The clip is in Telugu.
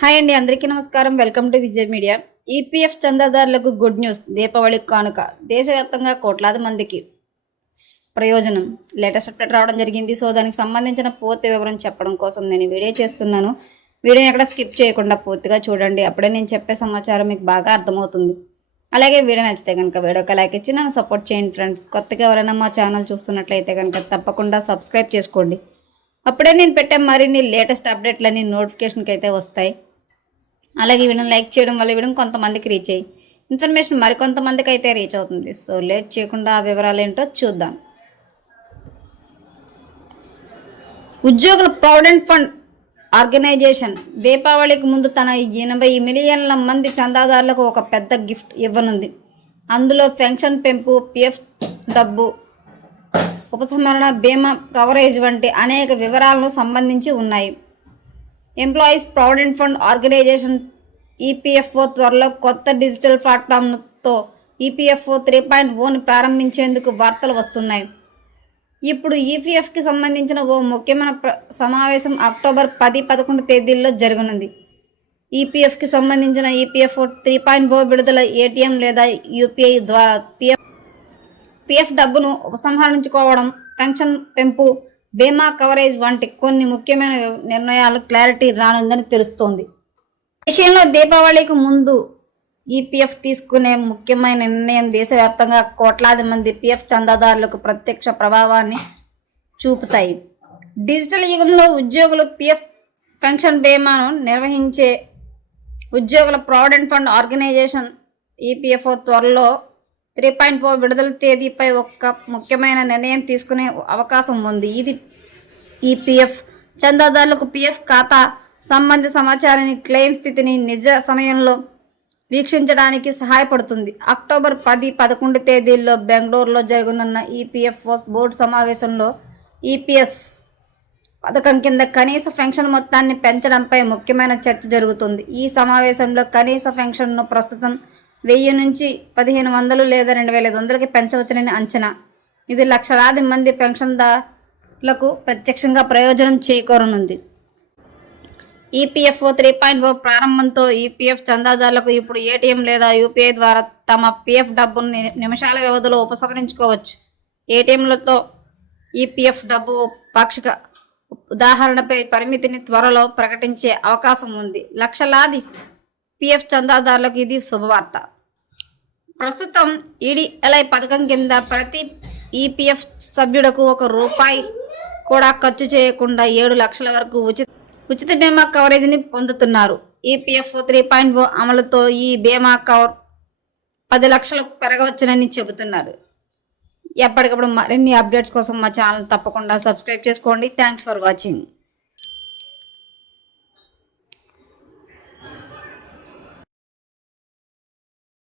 హాయ్ అండి అందరికీ నమస్కారం. Welcome to Vijay media. EPF చందాదారులకు good news Deepavali కానుక దేశవ్యాప్తంగా కోట్లాది మందికి ప్రయోజనం. లేటెస్ట్ అప్డేట్ రావడం జరిగింది. సో దానికి సంబంధించిన పూర్తి వివరం చెప్పడం కోసం నేను వీడియో చేస్తున్నాను. వీడియోని ఎక్కడ స్కిప్ చేయకుండా పూర్తిగా చూడండి. అప్పుడే నేను చెప్పే సమాచారం మీకు బాగా అర్థమవుతుంది. అలాగే వీడియో నచ్చితే కనుక వీడియోకి లైక్ ఇచ్చి నన్ను సపోర్ట్ చేయండి ఫ్రెండ్స్. కొత్తగా ఎవరైనా మా ఛానల్ చూస్తున్నట్లయితే కనుక తప్పకుండా సబ్స్క్రైబ్ చేసుకోండి. అప్పుడే నేను పెట్టే మరిన్ని లేటెస్ట్ అప్డేట్లన్నీ నోటిఫికేషన్కి అయితే వస్తాయి. అలాగే వీడియోని లైక్ చేయడం వల్ల వీడియో కొంతమందికి రీచ్ అయ్యి ఇన్ఫర్మేషన్ మరికొంతమందికి అయితే రీచ్ అవుతుంది. సో లేట్ చేయకుండా ఆ వివరాలు ఏంటో చూద్దాం. ఉద్యోగుల ప్రావిడెంట్ ఫండ్ ఆర్గనైజేషన్ దీపావళికి ముందు తన ఎనభై మిలియన్ల మంది చందాదారులకు ఒక పెద్ద గిఫ్ట్ ఇవ్వనుంది. అందులో పెన్షన్ పెంపు పిఎఫ్ డబ్బు ఉపసంహరణ బీమా కవరేజ్ వంటి అనేక వివరాలను సంబంధించి ఉన్నాయి. Employees provident fund organisation EPFO త్వరలో కొత్త డిజిటల్ ప్లాట్ఫామ్తో ఈపీఎఫ్ఓ త్రీ పాయింట్ ఓని ప్రారంభించేందుకు వార్తలు వస్తున్నాయి. ఇప్పుడు ఈపీఎఫ్కి సంబంధించిన ఓ ముఖ్యమైన ప్ర- సమావేశం అక్టోబర్ పది పదకొండు తేదీల్లో జరగనుంది. ఈపీఎఫ్కి సంబంధించిన ఈపీఎఫ్ఓ త్రీ పాయింట్ ఓ విడుదల ఏటీఎం లేదా యూపీఐ ద్వారా పిఎఫ్ పిఎఫ్ డబ్బును ఉపసంహరించుకోవడం పెన్షన్ పెంపు బీమా కవరేజ్ వంటి కొన్ని ముఖ్యమైన నిర్ణయాలు క్లారిటీ రానుందని తెలుస్తోంది. విషయంలో దీపావళికి ముందు ఈపీఎఫ్ తీసుకునే ముఖ్యమైన నిర్ణయం దేశవ్యాప్తంగా కోట్లాది మంది పిఎఫ్ చందాదారులకు ప్రత్యక్ష ప్రభావాన్ని చూపుతాయి. డిజిటల్ యుగంలో ఉద్యోగులు పిఎఫ్ పెన్షన్ బీమాను నిర్వహించే ఉద్యోగుల ప్రావిడెంట్ ఫండ్ ఆర్గనైజేషన్ ఈపీఎఫ్ఓ త్వరలో త్రీ పాయింట్ ఫోర్ విడుదల తేదీపై ఒక ముఖ్యమైన నిర్ణయం తీసుకునే అవకాశం ఉంది. ఇది ఈపీఎఫ్ చందాదారులకు పిఎఫ్ ఖాతా సంబంధిత సమాచారాన్ని క్లెయిమ్ స్థితిని నిజ సమయంలో వీక్షించడానికి సహాయపడుతుంది. అక్టోబర్ పది పదకొండు తేదీల్లో బెంగళూరులో జరగనున్న ఈపీఎఫ్ఓ బోర్డు సమావేశంలో ఈపీఎస్ పథకం కింద కనీస పెన్షన్ మొత్తాన్ని పెంచడంపై ముఖ్యమైన చర్చ జరుగుతుంది. ఈ సమావేశంలో కనీస పెన్షన్ను ప్రస్తుతం వెయ్యి నుంచి పదిహేను వందలు లేదా రెండు వేల ఐదు వందలకి పెంచవచ్చునని అంచనా. ఇది లక్షలాది మంది పెన్షన్దారులకు ప్రత్యక్షంగా ప్రయోజనం చేకూరనుంది. ఈపీఎఫ్ఓ త్రీ పాయింట్ ఓ ప్రారంభంతో ఈపీఎఫ్ చందాదారులకు ఇప్పుడు ఏటీఎం లేదా యూపీఐ ద్వారా తమ పీఎఫ్ డబ్బును ని- నిమిషాల వ్యవధిలో ఉపసంహరించుకోవచ్చు. ఏటీఎంలతో ఈపీఎఫ్ డబ్బు పాక్షిక ఉదాహరణపై పరిమితిని త్వరలో ప్రకటించే అవకాశం ఉంది. లక్షలాది పిఎఫ్ చందాదారులకు ఇది శుభవార్త. ప్రస్తుతం ఈడీఎల్ఐ పథకం కింద ప్రతి ఈపీఎఫ్ సభ్యుడకు ఒక రూపాయి కూడా ఖర్చు చేయకుండా ఏడు లక్షల వరకు ఉచిత ఉచిత బీమా కవరేజీని పొందుతున్నారు. ఈపీఎఫ్ త్రీ పాయింట్ ఓ అమలుతో ఈ బీమా కవర్ పది లక్షలకు పెరగవచ్చునని చెబుతున్నారు. ఎప్పటికప్పుడు మరిన్ని అప్డేట్స్ కోసం మా ఛానల్ తప్పకుండా సబ్స్క్రైబ్ చేసుకోండి. Thanks for watching